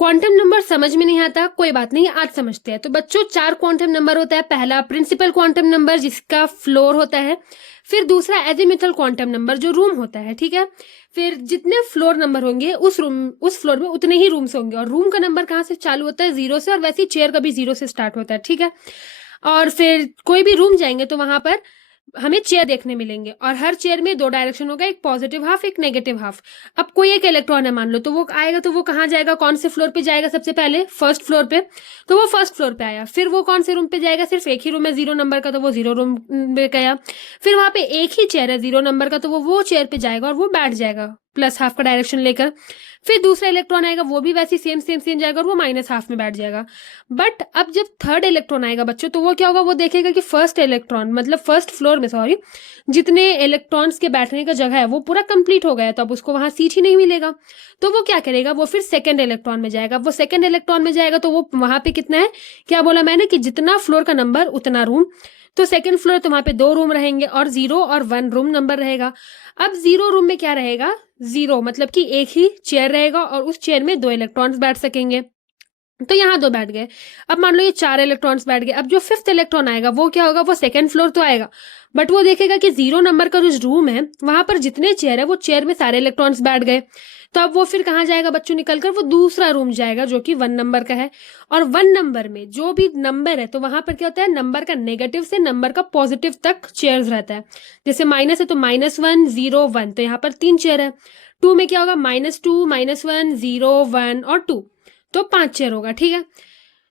Quantum number समझ में नहीं आता, कोई बात नहीं, आज समझते हैं। तो बच्चों 4 क्वांटम नंबर होता है। पहला प्रिंसिपल क्वांटम नंबर जिसका फ्लोर होता है, फिर दूसरा एजीमुथल क्वांटम नंबर जो रूम होता है, ठीक है। फिर जितने फ्लोर नंबर होंगे उस फ्लोर में उतने ही रूम्स होंगे। और रूम का नंबर कहाँ से चालू होता है? 0 से, और वैसे ही चेयर का भी 0 से स्टार्ट होता है, ठीक है। और फिर कोई भी रूम जाएंगे तो वहां पर हमें चेयर देखने मिलेंगे, और हर चेयर में 2 डायरेक्शन होगा, एक पॉजिटिव हाफ, एक नेगेटिव हाफ। अब कोई एक इलेक्ट्रॉन है मान लो, तो वो आएगा तो वो कहाँ जाएगा? कौन से फ्लोर पे जाएगा? सबसे पहले फर्स्ट फ्लोर पे। तो वो फर्स्ट फ्लोर पे आया। फिर वो कौन से रूम पे जाएगा? सिर्फ एक ही रूम है 0 नंबर का, तो वो 0 रूम पे गया। फिर वहां पे एक ही चेयर है 0 नंबर का, तो वो चेयर पे जाएगा और वो बैठ जाएगा प्लस हाफ का डायरेक्शन लेकर। फिर दूसरा इलेक्ट्रॉन आएगा, वो भी वैसे सेम जाएगा और वो माइनस हाफ में बैठ जाएगा। बट अब जब थर्ड इलेक्ट्रॉन आएगा बच्चों, तो वो क्या होगा? वो देखेगा कि फर्स्ट इलेक्ट्रॉन मतलब फर्स्ट फ्लोर में, सॉरी, जितने इलेक्ट्रॉन्स के बैठने का जगह है वो पूरा कंप्लीट हो गया, तो अब उसको वहां सीट ही नहीं मिलेगा। तो वो क्या करेगा? वो फिर सेकंड इलेक्ट्रॉन में जाएगा। वो सेकंड इलेक्ट्रॉन में जाएगा तो वो वहां पे कितना है? क्या बोला मैंने कि जितना फ्लोर का नंबर उतना रूम। तो सेकंड फ्लोर तो वहां पे 2 रूम रहेंगे, और 0 और 1 रूम नंबर रहेगा। अब 0 रूम में क्या रहेगा? 0 मतलब कि एक ही चेयर रहेगा, और उस चेयर में 2 इलेक्ट्रॉन्स बैठ सकेंगे। तो यहाँ 2 बैठ गए। अब मान लो ये 4 इलेक्ट्रॉन्स बैठ गए। अब जो फिफ्थ इलेक्ट्रॉन आएगा वो क्या होगा? वो सेकंड फ्लोर तो आएगा, बट वो देखेगा कि 0 नंबर का जो रूम है वहां पर जितने चेयर है वो चेयर में सारे इलेक्ट्रॉन्स बैठ गए। तो अब वो फिर कहाँ जाएगा बच्चों? निकलकर वो दूसरा रूम जाएगा जो कि 1 नंबर का है। और 1 नंबर में जो भी नंबर है, तो वहां पर क्या होता है? नंबर का नेगेटिव से नंबर का पॉजिटिव तक चेयर्स रहता है। जैसे माइनस है तो -1 0 1, तो यहाँ पर 3 चेयर है। 2 में क्या होगा? -2 -1 0 1 और 2, तो 5 चेयर होगा, ठीक है।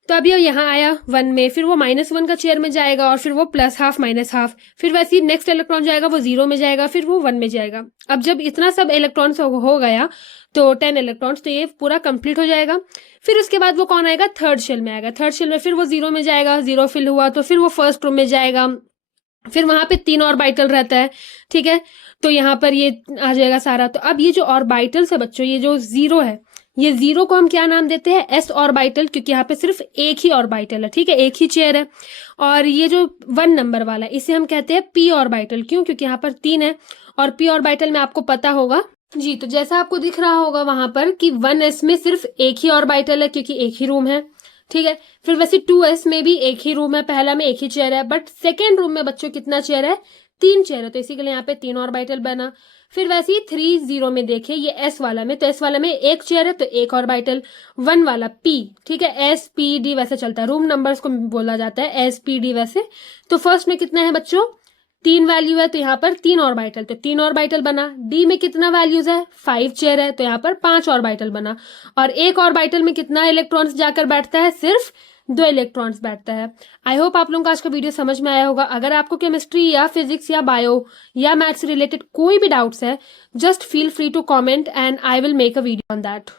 तो अब ये यहाँ आया 1 में, फिर वो -1 का चेयर में जाएगा, और फिर वो प्लस हाफ माइनस हाफ। फिर वैसे ही नेक्स्ट इलेक्ट्रॉन जाएगा वो 0 में जाएगा, फिर वो 1 में जाएगा। अब जब इतना सब इलेक्ट्रॉन्स हो गया, तो 10 इलेक्ट्रॉन्स, तो ये पूरा कंप्लीट हो जाएगा। फिर उसके बाद वो कौन आएगा? थर्ड शेल में आएगा। थर्ड शेल में फिर वो 0 में जाएगा, 0 फिल हुआ तो फिर वो फर्स्ट रूम में जाएगा। फिर वहां पे 3 ऑर्बिटल रहता है, ठीक है। तो यहाँ पर ये आ जाएगा सारा। तो अब ये जो ऑर्बिटल्स है बच्चों, ये जो 0 है, ये 0 को हम क्या नाम देते हैं? एस ऑर्बिटल, क्योंकि यहाँ पे सिर्फ एक ही ऑर्बिटल है, ठीक है, एक ही चेयर है। और ये जो 1 नंबर वाला है इसे हम कहते हैं पी ऑर्बिटल। क्यों? क्योंकि यहाँ पर 3 है। और पी ऑर्बिटल में आपको पता होगा जी, तो जैसा आपको दिख रहा होगा वहां पर कि 1s में सिर्फ एक ही ऑर्बिटल है, क्योंकि एक ही रूम है, ठीक है। फिर वैसे 2s में भी एक ही रूम है, पहला में एक ही चेयर है, बट सेकेंड रूम में बच्चों कितना चेयर है? 3 चेयर है, तो इसी के लिए यहाँ पे 3 ऑर्बिटल बना। फिर वैसे ही 3 0 में देखे ये एस वाला में, तो एस वाला में एक चेयर है तो एक ऑर्बिटल। 1 वाला पी, ठीक है, एस पी डी वैसे चलता है, रूम नंबर्स को बोला जाता है एस पी डी वैसे। तो फर्स्ट में कितना है बच्चों? 3 वैल्यू है, तो यहाँ पर 3 ऑर्बिटल, तो 3 ऑर्बिटल बना। डी में कितना वैल्यूज है? 5 चेयर है, तो यहाँ पर 5 ऑर्बिटल बना। और एक ऑर्बिटल में कितना इलेक्ट्रॉन्स जाकर बैठता है? सिर्फ 2 इलेक्ट्रॉन्स बैठता है। आई होप आप लोगों को आज का वीडियो समझ में आया होगा। अगर आपको केमिस्ट्री या फिजिक्स या बायो या मैथ्स रिलेटेड कोई भी डाउट्स है, just feel free to comment and I will make a video on that.